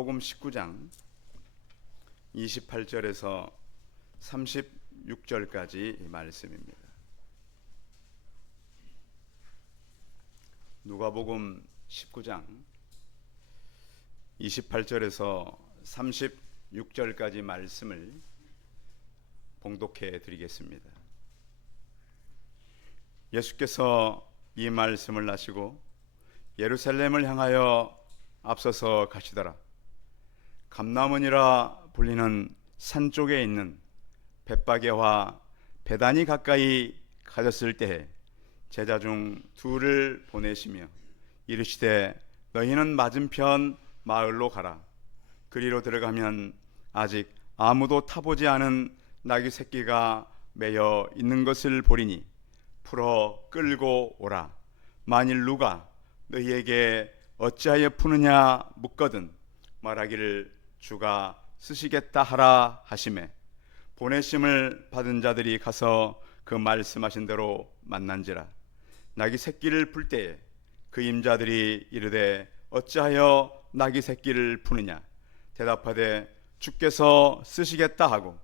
누가복음 19장 28절에서 36절까지 말씀입니다. 누가복음 19장 28절에서 36절까지 말씀을 봉독해 드리겠습니다. 예수께서 이 말씀을 하시고 예루살렘을 향하여 앞서서 가시더라. 감람원이라 불리는 산 쪽에 있는 벳바게와 베다니 가까이 가졌을 때에 제자 중 둘을 보내시며 이르시되 너희는 맞은편 마을로 가라. 그리로 들어가면 아직 아무도 타보지 않은 나귀 새끼가 매여 있는 것을 보리니 풀어 끌고 오라. 만일 누가 너희에게 어찌하여 푸느냐 묻거든 말하기를 주가 쓰시겠다 하라 하시매 보내심을 받은 자들이 가서 그 말씀하신 대로 만난지라. 나귀 새끼를 풀 때에 그 임자들이 이르되 어찌하여 나귀 새끼를 푸느냐 대답하되 주께서 쓰시겠다 하고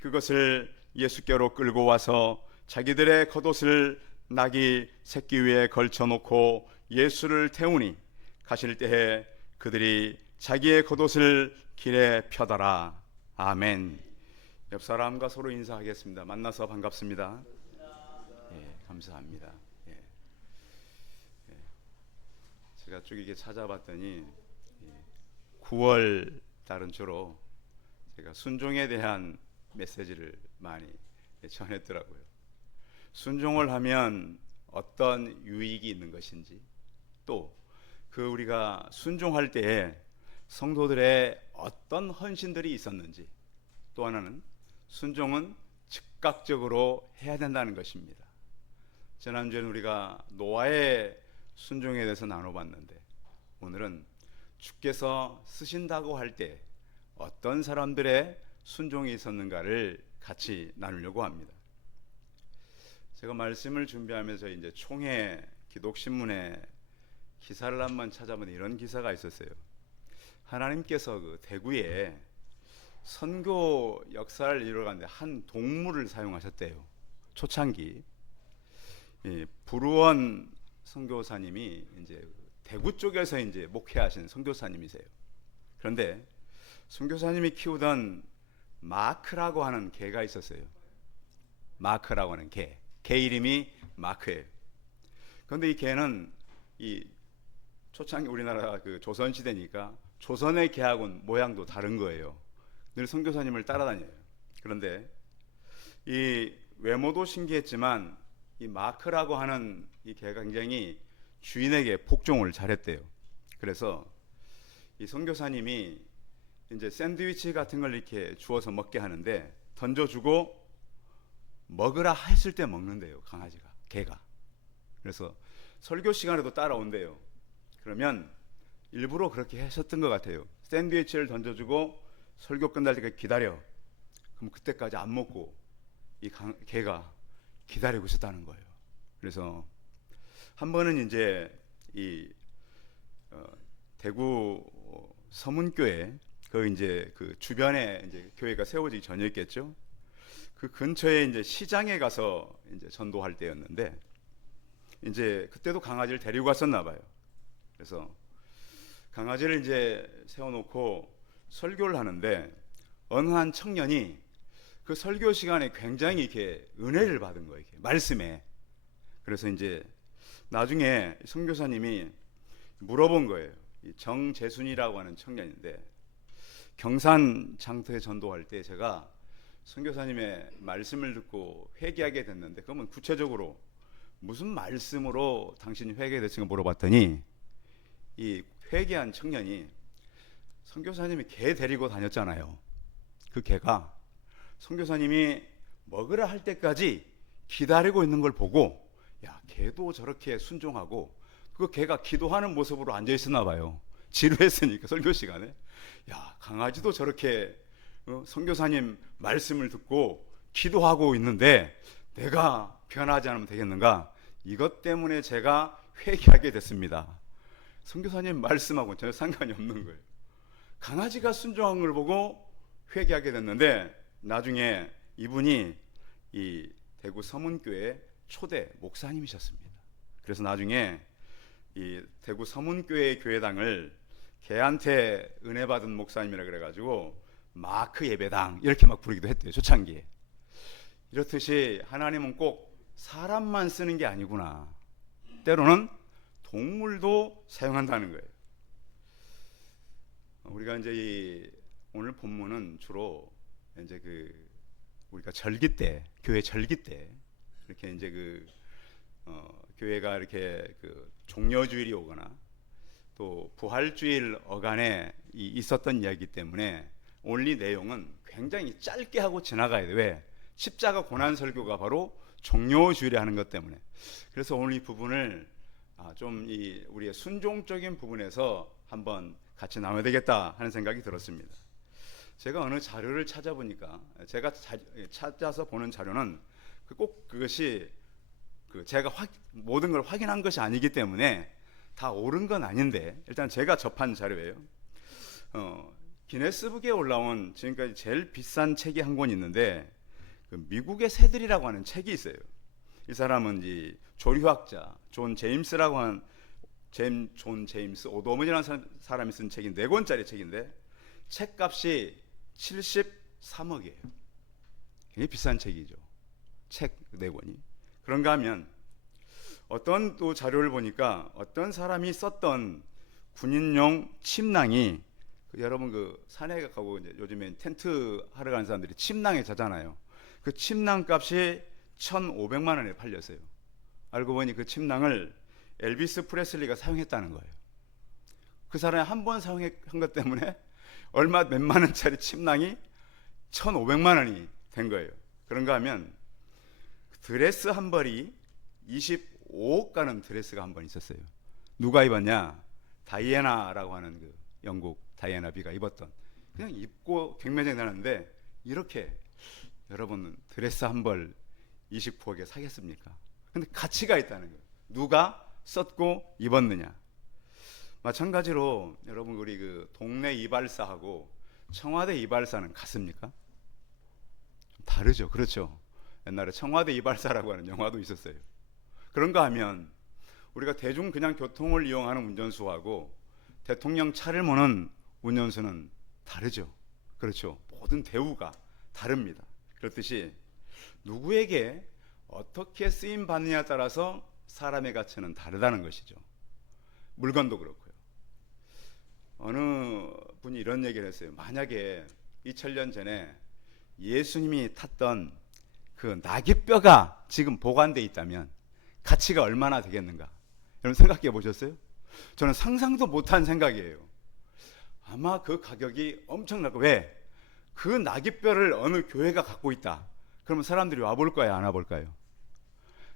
그것을 예수께로 끌고 와서 자기들의 겉옷을 나귀 새끼 위에 걸쳐놓고 예수를 태우니 가실 때에 그들이 자기의 겉옷을 길에 펴더라. 아멘. 옆 사람과 서로 인사하겠습니다. 만나서 반갑습니다. 예, 감사합니다. 예. 제가 쭉 이게 찾아봤더니 9월 달은 주로 제가 순종에 대한 메시지를 많이 전했더라고요. 순종을 하면 어떤 유익이 있는 것인지, 또 그 우리가 순종할 때에 성도들의 어떤 헌신들이 있었는지, 또 하나는 순종은 즉각적으로 해야 된다는 것입니다. 지난주에는 우리가 노아의 순종에 대해서 나눠봤는데 오늘은 주께서 쓰신다고 할 때 어떤 사람들의 순종이 있었는가를 같이 나누려고 합니다. 제가 말씀을 준비하면서 이제 총회 기독신문에 기사를 한번 찾아보니 이런 기사가 있었어요. 하나님께서 그 대구에 선교 역사를 이루어가는데 한 동물을 사용하셨대요. 초창기 부르원 선교사님이 이제 대구 쪽에서 이제 목회하신 선교사님이세요. 그런데 선교사님이 키우던 마크라고 하는 개가 있었어요. 마크라고 하는 개 이름이 마크예요. 그런데 이 개는 이 초창기 우리나라 그 조선 시대니까 조선의 개하고는 모양도 다른 거예요. 늘 선교사님을 따라다녀요. 그런데 이 외모도 신기했지만 이 마크라고 하는 이 개가 굉장히 주인에게 복종을 잘했대요. 그래서 이 선교사님이 이제 샌드위치 같은 걸 이렇게 주워서 먹게 하는데 던져주고 먹으라 했을 때 먹는데요. 강아지가, 개가. 그래서 설교 시간에도 따라온대요. 그러면 일부러 그렇게 하셨던 것 같아요. 샌드위치를 던져주고 설교 끝날 때까지 기다려. 그럼 그때까지 안 먹고 이 개가 기다리고 있었다는 거예요. 그래서 한 번은 이제 이 대구 서문교회 그 이제 그 주변에 이제 교회가 세워지기 전이었겠죠. 그 근처에 이제 시장에 가서 이제 전도할 때였는데 이제 그때도 강아지를 데리고 갔었나 봐요. 그래서 강아지를 이제 세워놓고 설교를 하는데 어느 한 청년이 그 설교 시간에 굉장히 이렇게 은혜를 받은 거예요. 이렇게 말씀에. 그래서 이제 나중에 선교사님이 물어본 거예요. 정재순이라고 하는 청년인데 경산 장터에 전도할 때 제가 선교사님의 말씀을 듣고 회개하게 됐는데 그러면 구체적으로 무슨 말씀으로 당신이 회개됐을까 물어봤더니 이 회개한 청년이 선교사님이 개 데리고 다녔잖아요. 그 개가 선교사님이 먹으라 할 때까지 기다리고 있는 걸 보고 야, 개도 저렇게 순종하고 그 개가 기도하는 모습으로 앉아 있었나 봐요. 지루했으니까 설교 시간에. 야, 강아지도 저렇게 선교사님 말씀을 듣고 기도하고 있는데 내가 변하지 않으면 되겠는가? 이것 때문에 제가 회개하게 됐습니다. 선교사님 말씀하고는 전혀 상관이 없는 거예요. 강아지가 순종한 걸 보고 회개하게 됐는데 나중에 이분이 이 대구 서문교회 초대 목사님이셨습니다. 그래서 나중에 이 대구 서문교회 교회당을 걔한테 은혜 받은 목사님이라 그래가지고 마크 예배당 이렇게 막 부르기도 했대요, 초창기에. 이렇듯이 하나님은 꼭 사람만 쓰는 게 아니구나, 때로는 동물도 사용한다는 거예요. 우리가 이제 오늘 본문은 주로 이제 우리가 절기 때, 교회 절기 때 이렇게 이제 교회가 이렇게 종려주일이 오거나 또 부활주일 어간에 있었던 이야기 때문에 오늘 이 내용은 굉장히 짧게 하고 지나가야 돼요. 왜? 십자가 고난 설교가 바로 종려주일에 하는 것 때문에. 그래서 오늘 이 부분을 좀 우리의 순종적인 부분에서 한번 같이 나눠야 되겠다 하는 생각이 들었습니다. 제가 어느 자료를 찾아보니까, 제가 찾아서 보는 자료는 꼭 그것이 제가 모든 걸 확인한 것이 아니기 때문에 다 옳은 건 아닌데, 일단 제가 접한 자료예요. 기네스북에 올라온 지금까지 제일 비싼 책이 한 권 있는데, 미국의 새들이라고 하는 책이 있어요. 이 사람은 이 조류학자 존 제임스라고 하는 존 제임스 오도먼이라는 사람이 쓴 책인 4권짜리 책인데 책값이 73억이에요. 굉장히 비싼 책이죠. 책 4권이. 그런가 하면 어떤 또 자료를 보니까 어떤 사람이 썼던 군인용 침낭이 여러분 산에 가고 이제 요즘에 텐트 하러 가는 사람들이 침낭에 자잖아요. 그 침낭 값이 1,500만 원에 팔렸어요. 알고 보니 그 침낭을 엘비스 프레슬리가 사용했다는 거예요. 그 사람이 한 번 사용한 것 때문에 몇만 원짜리 침낭이 1,500만 원이 된 거예요. 그런가 하면 드레스 한 벌이 25억 가는 드레스가 한 번 있었어요. 누가 입었냐? 다이애나라고 하는 영국 다이애나 비가 입었던, 그냥 입고 경매장에 나는데 이렇게, 여러분 드레스 한 벌 29억에 사겠습니까? 근데 가치가 있다는 거예요. 누가 썼고 입었느냐. 마찬가지로 여러분 우리 동네 이발사하고 청와대 이발사는 같습니까? 좀 다르죠. 그렇죠. 옛날에 청와대 이발사라고 하는 영화도 있었어요. 그런가 하면 우리가 대중 그냥 교통을 이용하는 운전수하고 대통령 차를 모는 운전수는 다르죠. 그렇죠. 모든 대우가 다릅니다. 그렇듯이 누구에게 어떻게 쓰임 받느냐에 따라서 사람의 가치는 다르다는 것이죠. 물건도 그렇고요. 어느 분이 이런 얘기를 했어요. 만약에 2000년 전에 예수님이 탔던 그 나귀뼈가 지금 보관되어 있다면 가치가 얼마나 되겠는가? 여러분 생각해 보셨어요? 저는 상상도 못한 생각이에요. 아마 그 가격이 엄청날 거예요. 왜? 그 나귀뼈를 어느 교회가 갖고 있다. 그러면 사람들이 와볼까요? 안 와볼까요?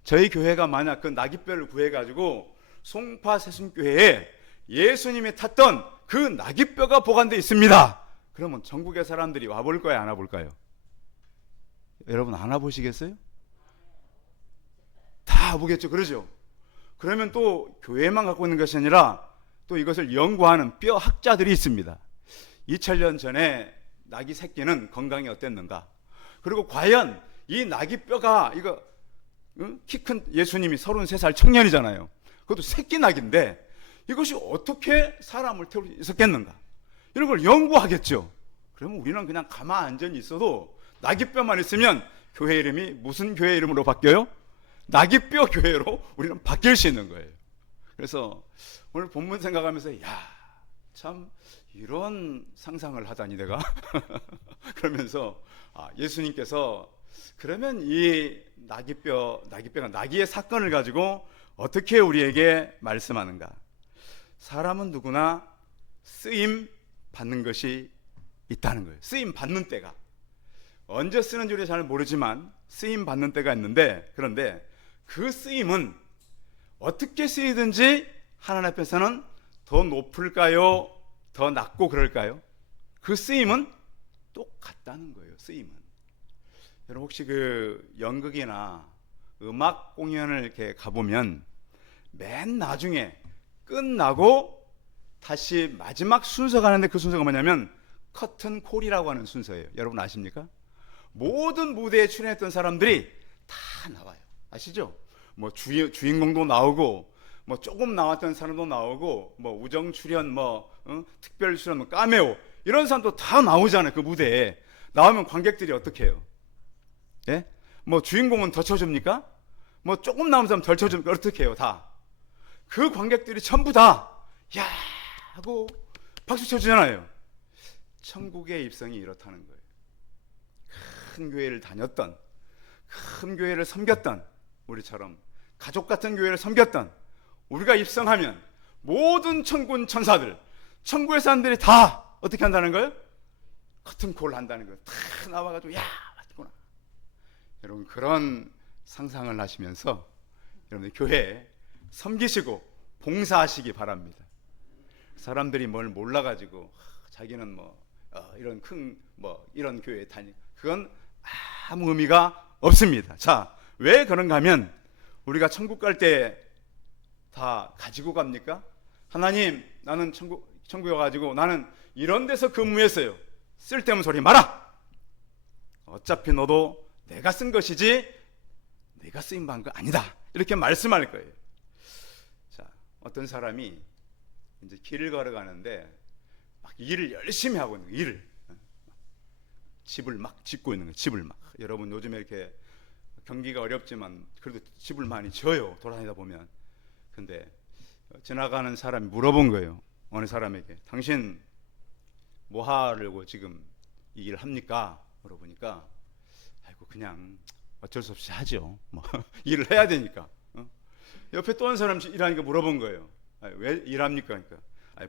저희 교회가 만약 그 나귀뼈를 구해가지고 송파 세순교회에 예수님이 탔던 그 나귀뼈가 보관되어 있습니다. 그러면 전국의 사람들이 와볼까요? 안 와볼까요? 여러분 안 와보시겠어요? 다 와보겠죠. 그러죠. 그러면 또 교회만 갖고 있는 것이 아니라 또 이것을 연구하는 뼈 학자들이 있습니다. 2000년 전에 나귀 새끼는 건강이 어땠는가? 그리고 과연 이 나귀뼈가 키 큰 예수님이 33살 청년이잖아요. 그것도 새끼 나귀인데 이것이 어떻게 사람을 태울 수 있었겠는가? 이런 걸 연구하겠죠. 그러면 우리는 그냥 가만 앉아 있어도 나귀뼈만 있으면 교회 이름이 무슨 교회 이름으로 바뀌어요? 나귀뼈 교회로 우리는 바뀔 수 있는 거예요. 그래서 오늘 본문 생각하면서 참 이런 상상을 하다니 내가 그러면서 예수님께서 그러면 이 나귀뼈가 나귀의 사건을 가지고 어떻게 우리에게 말씀하는가? 사람은 누구나 쓰임 받는 것이 있다는 거예요. 쓰임 받는 때가 언제 쓰는지 우리가 잘 모르지만 쓰임 받는 때가 있는데, 그런데 그 쓰임은 어떻게 쓰이든지 하나님 앞에서는 더 높을까요? 더 낮고 그럴까요? 그 쓰임은 똑같다는 거예요. 쓰임은. 여러분 혹시 연극이나 음악 공연을 이렇게 가보면 맨 나중에 끝나고 다시 마지막 순서가 하는데 그 순서가 뭐냐면 커튼콜이라고 하는 순서예요. 여러분 아십니까? 모든 무대에 출연했던 사람들이 다 나와요. 아시죠? 뭐 주인공도 나오고 뭐 조금 나왔던 사람도 나오고 뭐 우정 출연 특별 출연 카메오 이런 사람도 다 나오잖아요. 그 무대에 나오면 관객들이 어떻게 해요? 예? 뭐 주인공은 더 쳐줍니까? 뭐 조금 나온 사람 덜 쳐줍니까? 어떻게 해요? 다 그 관객들이 전부 다 야 하고 박수 쳐주잖아요. 천국의 입성이 이렇다는 거예요. 큰 교회를 다녔던, 큰 교회를 섬겼던, 우리처럼 가족 같은 교회를 섬겼던 우리가 입성하면 모든 천군 천사들, 천국의 사람들이 다 어떻게 한다는 거예요? 커튼콜 한다는 거예요. 다 나와가지고 야 맞구나. 여러분 그런 상상을 하시면서 여러분들 교회에 섬기시고 봉사하시기 바랍니다. 사람들이 뭘 몰라가지고 자기는 이런 큰 이런 교회에 다니 그건 아무 의미가 없습니다. 자, 왜 그런가 하면 우리가 천국 갈 때 다 가지고 갑니까? 하나님 나는 천국에 가지고 나는 이런 데서 근무했어요. 쓸데없는 소리 마라. 어차피 너도 내가 쓴 것이지 내가 쓰임 받은 거 아니다. 이렇게 말씀할 거예요. 자, 어떤 사람이 이제 길을 걸어가는데 막 일을 열심히 하고 있는 거예요. 일을 집을 막 짓고 있는 거예요. 집을 막 여러분 요즘에 이렇게 경기가 어렵지만 그래도 집을 많이 지어요. 돌아다니다 보면. 근데 지나가는 사람이 물어본 거예요. 어느 사람에게 당신 뭐 하려고 지금 이 일을 합니까? 물어보니까 아이고 그냥 어쩔 수 없이 하죠. 뭐 일을 해야 되니까. 옆에 또 한 사람 일하니까 물어본 거예요. 왜 일합니까? 그러니까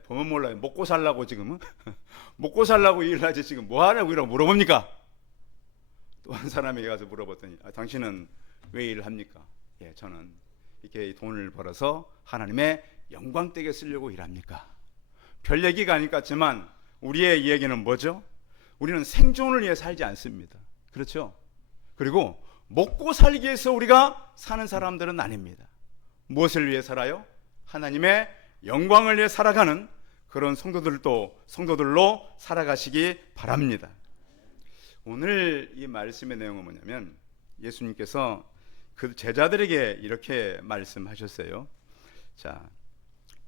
보면 몰라요. 먹고 살라고 지금은 먹고 살라고 일을 하지 지금 뭐 하냐고 이라고 물어봅니까? 또 한 사람에게 가서 물어봤더니 당신은 왜 일을 합니까? 예, 저는 이렇게 돈을 벌어서 하나님의 영광되게 쓰려고 일합니까? 별 얘기가 아닐 것 같지만 우리의 이야기는 뭐죠? 우리는 생존을 위해 살지 않습니다. 그렇죠? 그리고 먹고 살기 위해서 우리가 사는 사람들은 아닙니다. 무엇을 위해 살아요? 하나님의 영광을 위해 살아가는 그런 성도들로 살아가시기 바랍니다. 오늘 이 말씀의 내용은 뭐냐면 예수님께서 그 제자들에게 이렇게 말씀하셨어요. 자,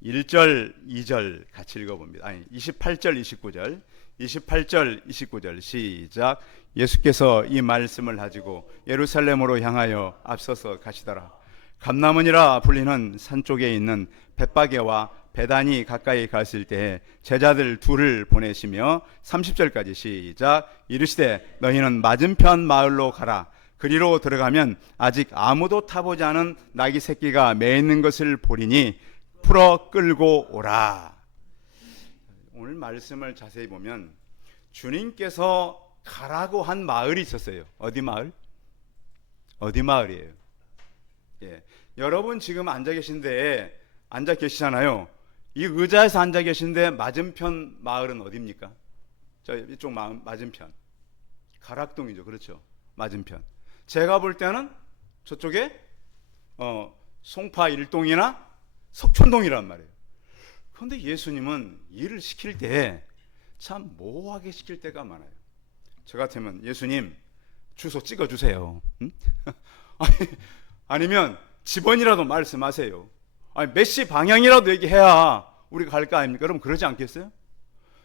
1절, 2절 같이 읽어봅니다. 28절, 29절. 28절, 29절 시작. 예수께서 이 말씀을 가지고 예루살렘으로 향하여 앞서서 가시더라. 감람원이라 불리는 산 쪽에 있는 벳바게와 베다니 가까이 갔을 때에 제자들 둘을 보내시며 30절까지 시작. 이르시되 너희는 맞은편 마을로 가라. 그리로 들어가면 아직 아무도 타보지 않은 나귀 새끼가 매 있는 것을 보리니 풀어 끌고 오라. 오늘 말씀을 자세히 보면 주님께서 가라고 한 마을이 있었어요. 어디 마을? 어디 마을이에요? 예. 여러분 지금 앉아 계시잖아요. 이 의자에서 앉아 계신데 맞은편 마을은 어디입니까? 저 이쪽 맞은편 가락동이죠. 그렇죠? 맞은편. 제가 볼 때는 저쪽에 송파 1동이나 석촌동이란 말이에요. 그런데 예수님은 일을 시킬 때 참 모호하게 시킬 때가 많아요. 저 같으면 예수님 주소 찍어주세요. 응? 아니면 집원이라도 말씀하세요. 몇 시 방향이라도 얘기해야 우리가 갈 거 아닙니까? 그럼 그러지 않겠어요?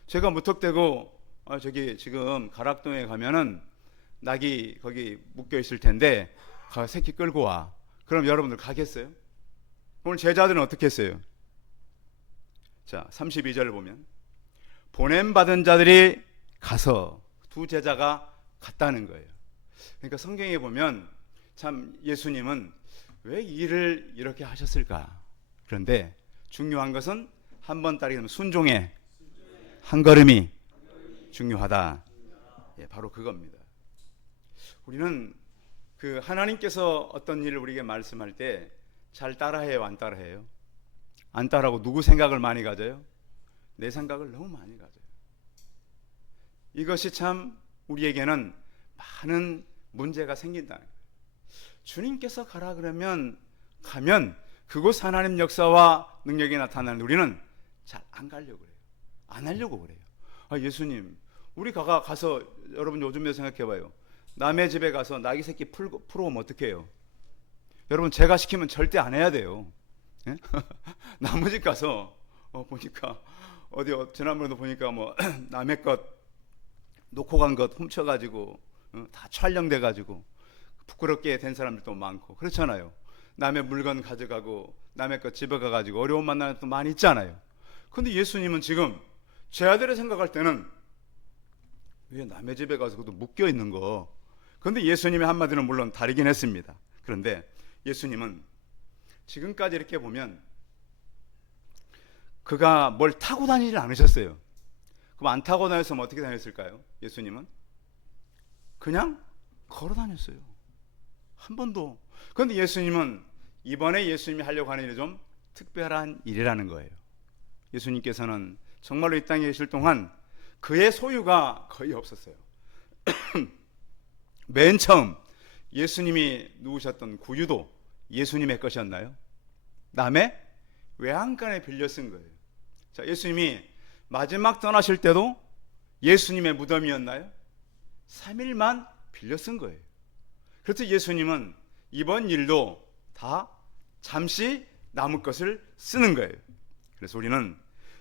제가 무턱대고 저기 지금 가락동에 가면은 낙이 거기 묶여 있을 텐데 새끼 끌고 와. 그럼 여러분들 가겠어요? 오늘 제자들은 어떻게 했어요? 자, 32절을 보면 보냄받은 자들이 가서 두 제자가 갔다는 거예요. 그러니까 성경에 보면 참 예수님은 왜 일을 이렇게 하셨을까? 그런데 중요한 것은 한 번 따르게 되면 순종의 한 걸음이 중요하다. 예, 바로 그겁니다. 우리는 그 하나님께서 어떤 일을 우리에게 말씀할 때 잘 따라해요, 안 따라해요? 안 따라하고 누구 생각을 많이 가져요? 내 생각을 너무 많이 가져요. 이것이 참 우리에게는 많은 문제가 생긴다는 거예요. 주님께서 가라 그러면 가면 그곳 하나님 역사와 능력이 나타나는 우리는 잘 안 가려고 그래요. 안 하려고 그래요. 예수님, 우리 가서 여러분 요즘에 생각해봐요. 남의 집에 가서 나귀 새끼 풀어오면 어떻게 해요? 여러분, 제가 시키면 절대 안 해야 돼요. 예? 남의 집 가서 보니까 지난번에도 보니까 뭐 남의 것 놓고 간 것 훔쳐가지고 다 촬영돼가지고 부끄럽게 된 사람들도 많고 그렇잖아요. 남의 물건 가져가고 남의 것 집에 가가지고 어려움 만나는 것도 많이 있잖아요. 근데 예수님은 지금 제 아들이 생각할 때는 왜 남의 집에 가서 그것도 묶여 있는 거. 근데 예수님의 한마디는 물론 다르긴 했습니다. 그런데 예수님은 지금까지 이렇게 보면 그가 뭘 타고 다니질 않으셨어요. 그럼 안 타고 다녔으면 어떻게 다녔을까요? 예수님은 그냥 걸어 다녔어요. 한 번도. 그런데 예수님은 이번에 예수님이 하려고 하는 일이 좀 특별한 일이라는 거예요. 예수님께서는 정말로 이 땅에 계실 동안 그의 소유가 거의 없었어요. 맨 처음 예수님이 누우셨던 구유도 예수님의 것이었나요? 남의 외양간에 빌려 쓴 거예요. 자, 예수님이 마지막 떠나실 때도 예수님의 무덤이었나요? 3일만 빌려 쓴 거예요. 그래서 예수님은 이번 일도 다 잠시 남의 것을 쓰는 거예요. 그래서 우리는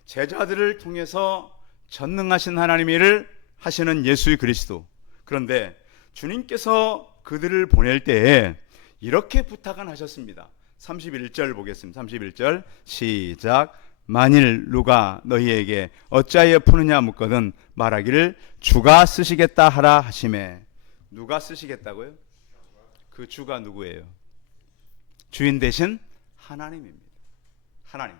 제자들을 통해서 전능하신 하나님의 일을 하시는 예수 그리스도. 그런데 주님께서 그들을 보낼 때에 이렇게 부탁은 하셨습니다. 31절 보겠습니다. 31절 시작. 만일 누가 너희에게 어찌하여 푸느냐 묻거든 말하기를 주가 쓰시겠다 하라 하시매. 누가 쓰시겠다고요? 그 주가 누구예요? 주인 대신 하나님입니다. 하나님.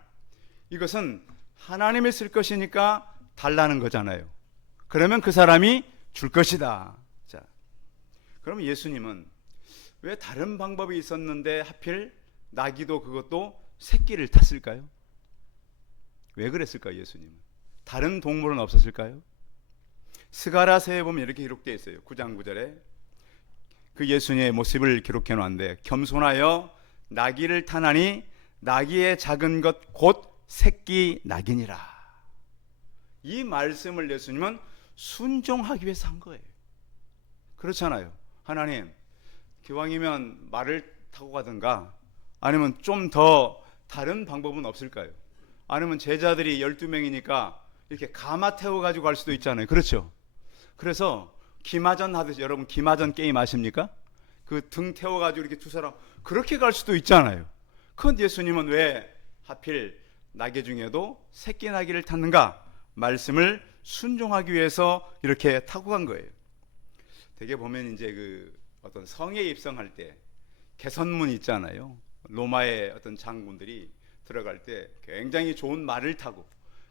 이것은 하나님이 쓸 것이니까 달라는 거잖아요. 그러면 그 사람이 줄 것이다. 자, 그럼 예수님은 왜 다른 방법이 있었는데 하필 나귀도 그것도 새끼를 탔을까요? 왜 그랬을까요? 예수님은 다른 동물은 없었을까요? 스가랴서에 보면 이렇게 기록되어 있어요. 9장 9절에 그 예수님의 모습을 기록해 놓았는데 겸손하여 나귀를 타나니 나귀의 작은 것 곧 새끼 나귀니라. 이 말씀을 예수님은 순종하기 위해서 한 거예요. 그렇잖아요. 하나님, 기왕이면 말을 타고 가든가 아니면 좀 더 다른 방법은 없을까요? 아니면 제자들이 12명이니까 이렇게 가마 태워가지고 갈 수도 있잖아요. 그렇죠? 그래서 기마전 하듯이, 여러분 기마전 게임 아십니까? 그 등 태워가지고 이렇게 두 사람 그렇게 갈 수도 있잖아요. 그런데 예수님은 왜 하필 나귀 중에도 새끼 나귀를 탔는가? 말씀을 순종하기 위해서 이렇게 타고 간 거예요. 되게 보면 이제 그 어떤 성에 입성할 때 개선문 있잖아요. 로마의 어떤 장군들이 들어갈 때 굉장히 좋은 말을 타고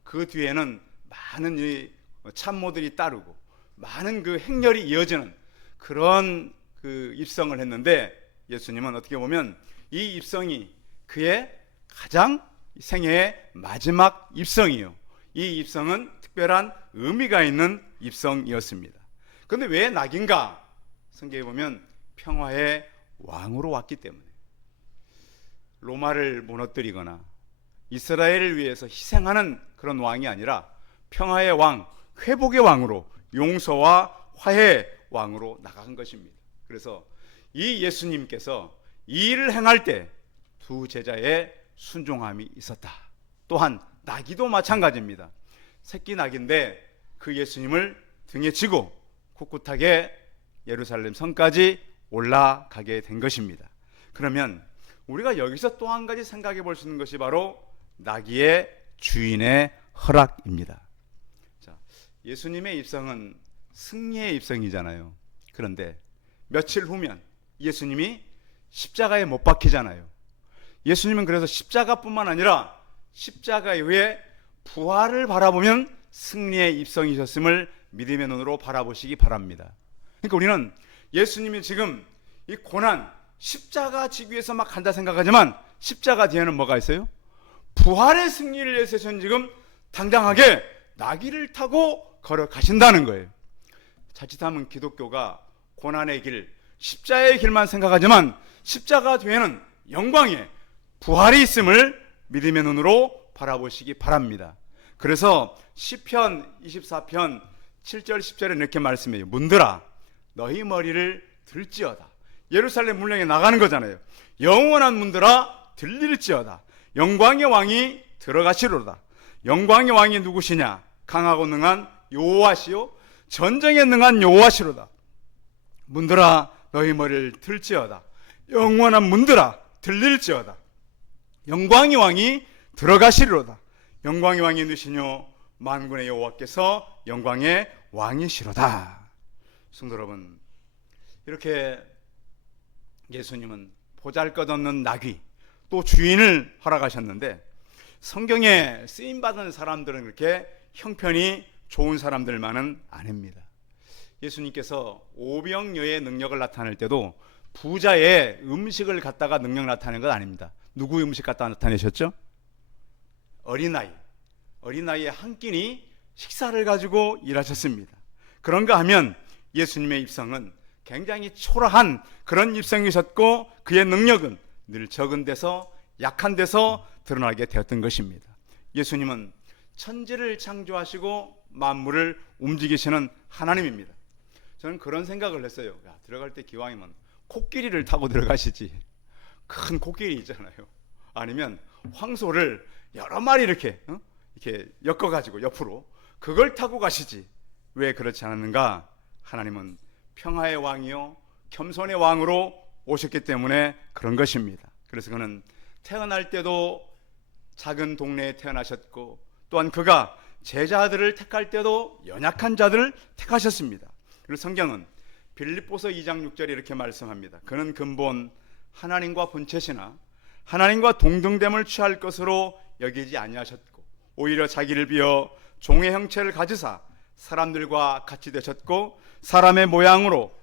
그 뒤에는 많은 이 참모들이 따르고 많은 그 행렬이 이어지는 그런 그 입성을 했는데 예수님은 어떻게 보면 이 입성이 그의 가장 생애의 마지막 입성이요. 이 입성은 특별한 의미가 있는 입성이었습니다. 그런데 왜 낙인가? 성경에 보면 평화의 왕으로 왔기 때문에. 로마를 무너뜨리거나 이스라엘을 위해서 희생하는 그런 왕이 아니라 평화의 왕, 회복의 왕으로, 용서와 화해의 왕으로 나간 것입니다. 그래서 이 예수님께서 이 일을 행할 때 두 제자의 순종함이 있었다. 또한 나귀도 마찬가지입니다. 새끼 나귀인데 그 예수님을 등에 지고 꿋꿋하게 예루살렘 성까지 올라가게 된 것입니다. 그러면 우리가 여기서 또 한 가지 생각해 볼 수 있는 것이 바로 나귀의 주인의 허락입니다. 자, 예수님의 입성은 승리의 입성이잖아요. 그런데 며칠 후면 예수님이 십자가에 못 박히잖아요. 예수님은 그래서 십자가뿐만 아니라 십자가 이후에 부활을 바라보면 승리의 입성이셨음을 믿음의 눈으로 바라보시기 바랍니다. 그러니까 우리는 예수님이 지금 이 고난, 십자가 지기 위해서 막 간다 생각하지만 십자가 뒤에는 뭐가 있어요? 부활의 승리를 위해서 지금 당당하게 나귀를 타고 걸어가신다는 거예요. 자칫하면 기독교가 고난의 길, 십자가의 길만 생각하지만 십자가 뒤에는 영광의 부활이 있음을 믿음의 눈으로 바라보시기 바랍니다. 그래서 시편 24편 7절 10절에 이렇게 말씀해요. 문들아 너희 머리를 들지어다. 예루살렘 문령에 나가는 거잖아요. 영원한 문들아 들릴지어다. 영광의 왕이 들어가시로다. 영광의 왕이 누구시냐? 강하고 능한 여호와시요 전쟁에 능한 여호와시로다. 문들아 너희 머리를 들지어다. 영원한 문들아 들릴지어다. 영광의 왕이 들어가시리로다. 영광의 왕이 누시뇨 만군의 여호와께서 영광의 왕이시로다. 성도 여러분, 이렇게 예수님은 보잘것없는 나귀 또 주인을 허락하셨는데, 성경에 쓰임받은 사람들은 그렇게 형편이 좋은 사람들만은 아닙니다. 예수님께서 오병여의 능력을 나타낼 때도 부자의 음식을 갖다가 능력 나타낸 건 아닙니다. 누구 음식 갖다 나타내셨죠? 어린아이의 한 끼니 식사를 가지고 일하셨습니다. 그런가 하면 예수님의 입성은 굉장히 초라한 그런 입성이셨고, 그의 능력은 늘 적은 데서 약한 데서 드러나게 되었던 것입니다. 예수님은 천지를 창조하시고 만물을 움직이시는 하나님입니다. 저는 그런 생각을 했어요. 야, 들어갈 때 기왕이면 코끼리를 타고 들어가시지. 큰 코끼리 있잖아요. 아니면 황소를 여러 마리 이렇게 엮어가지고 옆으로 그걸 타고 가시지. 왜 그렇지 않았는가? 하나님은 평화의 왕이요 겸손의 왕으로 오셨기 때문에 그런 것입니다. 그래서 그는 태어날 때도 작은 동네에 태어나셨고, 또한 그가 제자들을 택할 때도 연약한 자들을 택하셨습니다. 그리고 성경은 빌립보서 2장 6절에 이렇게 말씀합니다. 그는 근본 하나님과 본체시나 하나님과 동등됨을 취할 것으로 여기지 아니하셨고, 오히려 자기를 비어 종의 형체를 가지사 사람들과 같이 되셨고, 사람의 모양으로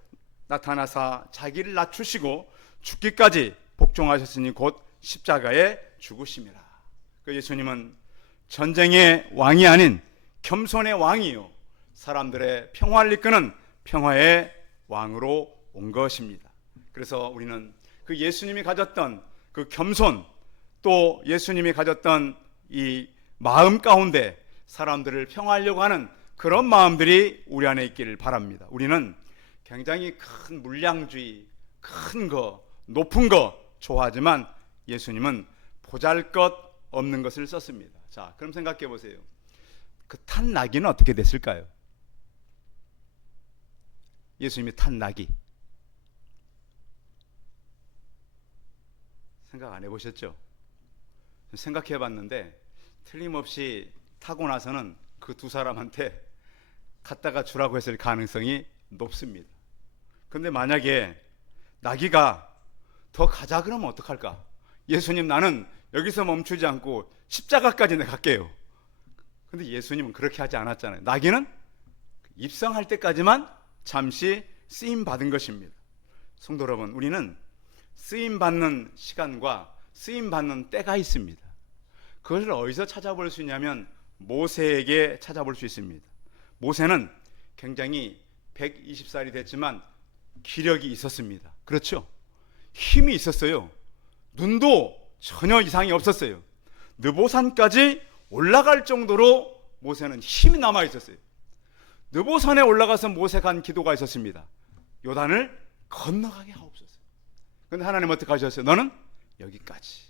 나타나사 자기를 낮추시고 죽기까지 복종하셨으니 곧 십자가에 죽으심이라. 그 예수님은 전쟁의 왕이 아닌 겸손의 왕이요 사람들의 평화를 이끄는 평화의 왕으로 온 것입니다. 그래서 우리는 그 예수님이 가졌던 그 겸손, 또 예수님이 가졌던 이 마음 가운데 사람들을 평화하려고 하는 그런 마음들이 우리 안에 있기를 바랍니다. 우리는 굉장히 큰 물량주의, 큰 거, 높은 거 좋아하지만 예수님은 보잘것 없는 것을 썼습니다. 자, 그럼 생각해 보세요. 그 탄 나귀는 어떻게 됐을까요? 예수님이 탄 나귀 생각 안 해보셨죠? 생각해 봤는데 틀림없이 타고 나서는 그 두 사람한테 갖다가 주라고 했을 가능성이 높습니다. 근데 만약에 나귀가 더 가자 그러면 어떡할까? 예수님, 나는 여기서 멈추지 않고 십자가까지 내가 갈게요. 근데 예수님은 그렇게 하지 않았잖아요. 나귀는 입성할 때까지만 잠시 쓰임 받은 것입니다. 성도 여러분, 우리는 쓰임 받는 시간과 쓰임 받는 때가 있습니다. 그것을 어디서 찾아볼 수 있냐면 모세에게 찾아볼 수 있습니다. 모세는 굉장히 120살이 됐지만 기력이 있었습니다. 그렇죠? 힘이 있었어요. 눈도 전혀 이상이 없었어요. 느보산까지 올라갈 정도로 모세는 힘이 남아 있었어요. 느보산에 올라가서 모세가 한 기도가 있었습니다. 요단을 건너가게 하옵소서. 그런데 하나님 어떻게 하셨어요? 너는 여기까지.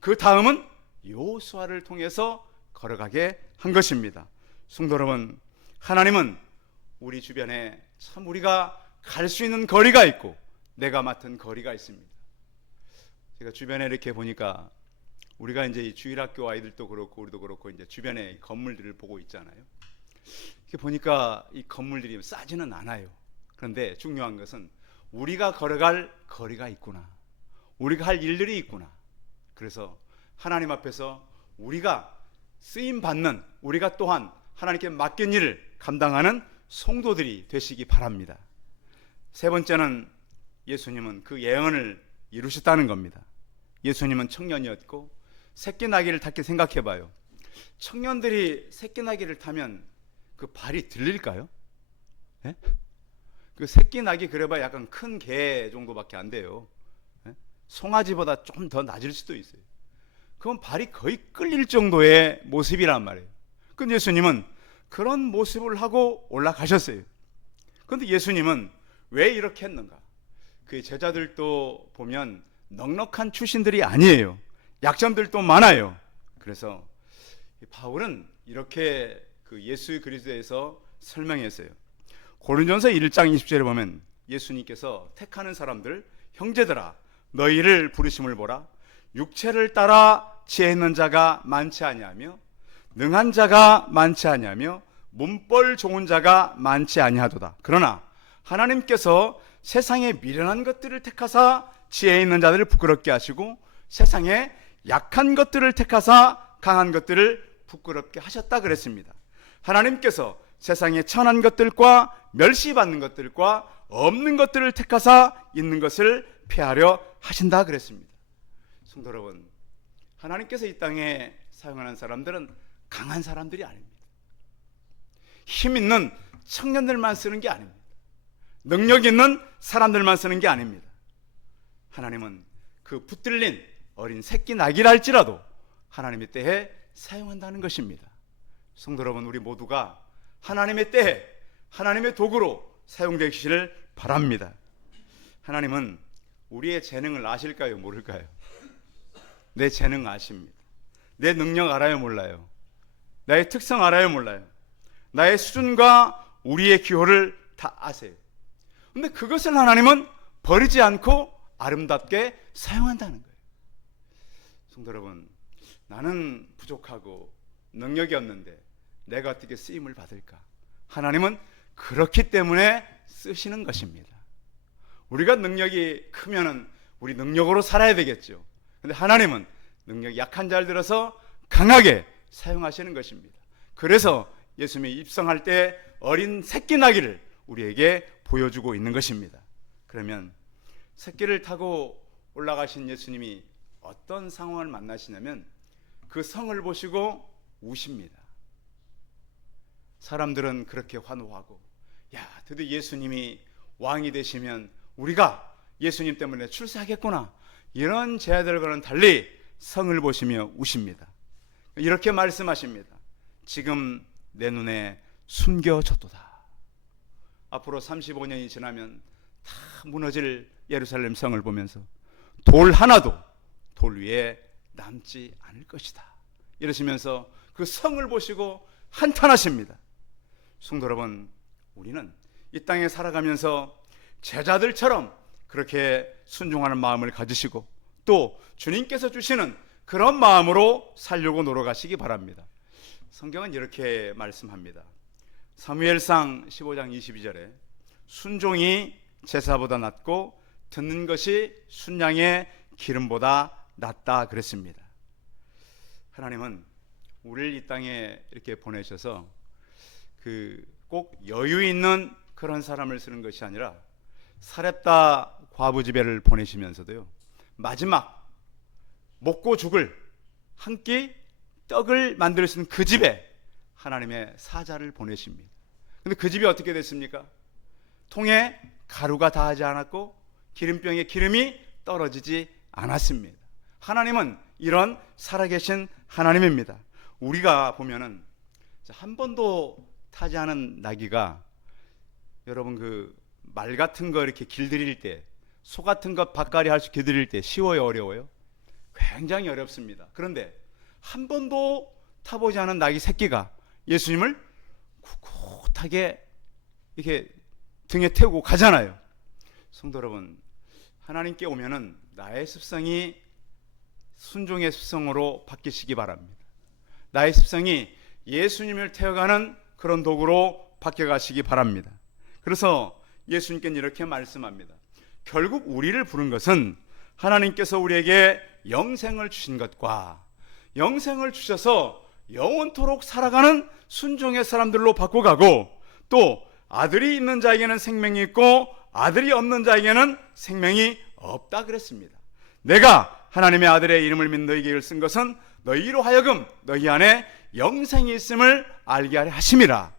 그 다음은 여호수아를 통해서 걸어가게 한 것입니다. 성도 여러분, 하나님은 우리 주변에 참 우리가 갈 수 있는 거리가 있고 내가 맡은 거리가 있습니다. 제가 주변에 이렇게 보니까 우리가 이제 이 주일학교 아이들도 그렇고 우리도 그렇고 이제 주변에 건물들을 보고 있잖아요. 이렇게 보니까 이 건물들이 싸지는 않아요. 그런데 중요한 것은 우리가 걸어갈 거리가 있구나. 우리가 할 일들이 있구나. 그래서 하나님 앞에서 우리가 쓰임 받는, 우리가 또한 하나님께 맡긴 일을 감당하는 성도들이 되시기 바랍니다. 세 번째는 예수님은 그 예언을 이루셨다는 겁니다. 예수님은 청년이었고 새끼 나귀를 탔게 생각해 봐요. 청년들이 새끼 나귀를 타면 그 발이 들릴까요? 예? 그 새끼 나귀 그래봐야 약간 큰 개 정도밖에 안 돼요. 예? 송아지보다 좀 더 낮을 수도 있어요. 그건 발이 거의 끌릴 정도의 모습이란 말이에요. 근데 예수님은 그런 모습을 하고 올라가셨어요. 그런데 예수님은 왜 이렇게 했는가? 그 제자들도 보면 넉넉한 출신들이 아니에요. 약점들도 많아요. 그래서 바울은 이렇게 그 예수 그리스도에서 설명했어요. 고린전서 1장 20절에 보면 예수님께서 택하는 사람들, 형제들아 너희를 부르심을 보라. 육체를 따라 지혜 있는 자가 많지 아니하며 능한 자가 많지 아니하며 문벌 좋은 자가 많지 아니하도다. 그러나 하나님께서 세상에 미련한 것들을 택하사 지혜 있는 자들을 부끄럽게 하시고 세상에 약한 것들을 택하사 강한 것들을 부끄럽게 하셨다 그랬습니다. 하나님께서 세상에 천한 것들과 멸시받는 것들과 없는 것들을 택하사 있는 것을 폐하려 하신다 그랬습니다. 성도 여러분, 하나님께서 이 땅에 사용하는 사람들은 강한 사람들이 아닙니다. 힘 있는 청년들만 쓰는 게 아닙니다. 능력 있는 사람들만 쓰는 게 아닙니다. 하나님은 그 붙들린 어린 새끼 나귀라 할지라도 하나님의 때에 사용한다는 것입니다. 성도 여러분, 우리 모두가 하나님의 때에 하나님의 도구로 사용되기를 바랍니다. 하나님은 우리의 재능을 아실까요? 모를까요? 내 재능 아십니다. 내 능력 알아요? 몰라요? 나의 특성 알아요? 몰라요? 나의 수준과 우리의 기호를 다 아세요. 근데 그것을 하나님은 버리지 않고 아름답게 사용한다는 거예요. 성도 여러분, 나는 부족하고 능력이 없는데 내가 어떻게 쓰임을 받을까? 하나님은 그렇기 때문에 쓰시는 것입니다. 우리가 능력이 크면은 우리 능력으로 살아야 되겠죠. 근데 하나님은 능력이 약한 자를 들어서 강하게 사용하시는 것입니다. 그래서 예수님이 입성할 때 어린 새끼 나귀를 우리에게 보여주고 있는 것입니다. 그러면 새끼를 타고 올라가신 예수님이 어떤 상황을 만나시냐면 그 성을 보시고 우십니다. 사람들은 그렇게 환호하고, 야, 드디어 예수님이 왕이 되시면 우리가 예수님 때문에 출세하겠구나, 이런 제자들과는 달리 성을 보시며 우십니다. 이렇게 말씀하십니다. 지금 내 눈에 숨겨졌도다. 앞으로 35년이 지나면 다 무너질 예루살렘 성을 보면서 돌 하나도 돌 위에 남지 않을 것이다, 이러시면서 그 성을 보시고 한탄하십니다. 성도 여러분, 우리는 이 땅에 살아가면서 제자들처럼 그렇게 순종하는 마음을 가지시고 또 주님께서 주시는 그런 마음으로 살려고 노력하시기 바랍니다. 성경은 이렇게 말씀합니다. 사무엘상 15장 22절에 순종이 제사보다 낫고 듣는 것이 순양의 기름보다 낫다 그랬습니다. 하나님은 우리를 이 땅에 이렇게 보내셔서 꼭 여유 있는 그런 사람을 쓰는 것이 아니라 사렙다 과부 집에를 보내시면서도요, 마지막 먹고 죽을 한 끼 떡을 만들 수 있는 그 집에 하나님의 사자를 보내십니다. 근데 그 집이 어떻게 됐습니까? 통에 가루가 닿지 않았고 기름병에 기름이 떨어지지 않았습니다. 하나님은 이런 살아계신 하나님입니다. 우리가 보면은 한 번도 타지 않은 나귀가, 여러분 그 말 같은 거 이렇게 길들일 때, 소 같은 거 밭갈이 할 수 길들일 때 쉬워요, 어려워요? 굉장히 어렵습니다. 그런데 한 번도 타보지 않은 나귀 새끼가 예수님을 꿋꿋하게 이렇게 등에 태우고 가잖아요. 성도 여러분, 하나님께 오면은 나의 습성이 순종의 습성으로 바뀌시기 바랍니다. 나의 습성이 예수님을 태워가는 그런 도구로 바뀌어가시기 바랍니다. 그래서 예수님께는 이렇게 말씀합니다. 결국 우리를 부른 것은 하나님께서 우리에게 영생을 주신 것과 영생을 주셔서 영원토록 살아가는 순종의 사람들로 바꿔가고, 또 아들이 있는 자에게는 생명이 있고 아들이 없는 자에게는 생명이 없다 그랬습니다. 내가 하나님의 아들의 이름을 믿는 너희에게 쓴 것은 너희로 하여금 너희 안에 영생이 있음을 알게 하려 하심이라.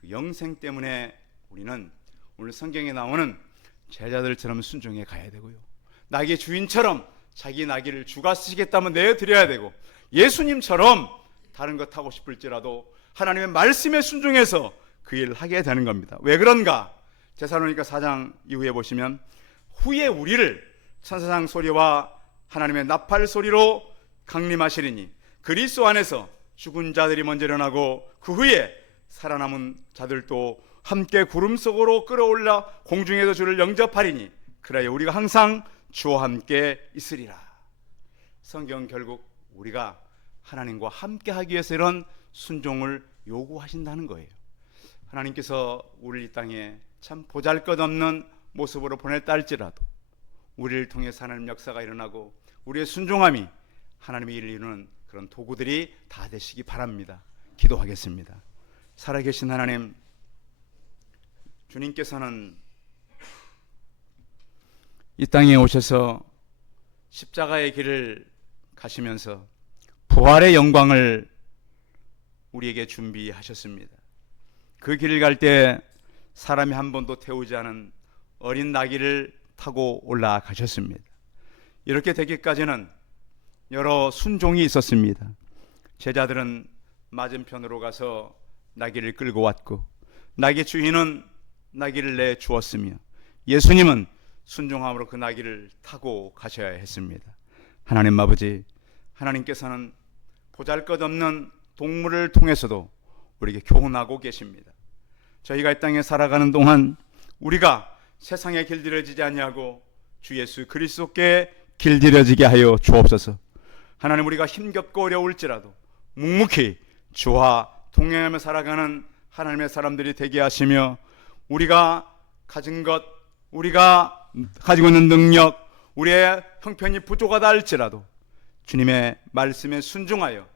그 영생 때문에 우리는 오늘 성경에 나오는 제자들처럼 순종해 가야 되고요, 나귀 주인처럼 자기 나귀를 주가 쓰시겠다면 내어드려야 되고, 예수님처럼 다른 거 타고 싶을지라도 하나님의 말씀에 순종해서 그 일을 하게 되는 겁니다. 왜 그런가? 데살로니가 4장 이후에 보시면 후에 우리를 천사장 소리와 하나님의 나팔 소리로 강림하시리니 그리스도 안에서 죽은 자들이 먼저 일어나고 그 후에 살아남은 자들도 함께 구름 속으로 끌어올라 공중에서 주를 영접하리니 그래야 우리가 항상 주와 함께 있으리라. 성경 결국 우리가 하나님과 함께 하기 위해서 이런 순종을 요구하신다는 거예요. 하나님께서 우리를 이 땅에 참 보잘것없는 모습으로 보냈다 할지라도 우리를 통해서 하나님 역사가 일어나고 우리의 순종함이 하나님의 일을 이루는 그런 도구들이 다 되시기 바랍니다. 기도하겠습니다. 살아계신 하나님, 주님께서는 이 땅에 오셔서 십자가의 길을 가시면서 부활의 영광을 우리에게 준비하셨습니다. 그 길을 갈 때 사람이 한 번도 태우지 않은 어린 나귀를 타고 올라가셨습니다. 이렇게 되기까지는 여러 순종이 있었습니다. 제자들은 맞은편으로 가서 나귀를 끌고 왔고 나귀 주인은 나귀를 내주었으며 예수님은 순종함으로 그 나귀를 타고 가셔야 했습니다. 하나님 아버지, 하나님께서는 보잘것없는 동물을 통해서도 우리에게 교훈하고 계십니다. 저희가 이 땅에 살아가는 동안 우리가 세상에 길들여지지 아니하고 주 예수 그리스도께 길들여지게 하여 주옵소서. 하나님, 우리가 힘겹고 어려울지라도 묵묵히 주와 동행하며 살아가는 하나님의 사람들이 되게 하시며 우리가 가진 것, 우리가 가지고 있는 능력, 우리의 형편이 부족하다 할지라도 주님의 말씀에 순종하여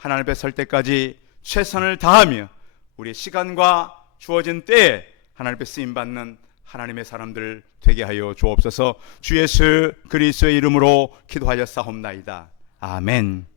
하나님 앞에 설 때까지 최선을 다하며 우리의 시간과 주어진 때에 하나님 앞에 쓰임받는 하나님의 사람들 되게 하여 주옵소서. 주 예수 그리스도의 이름으로 기도하였사옵나이다. 아멘.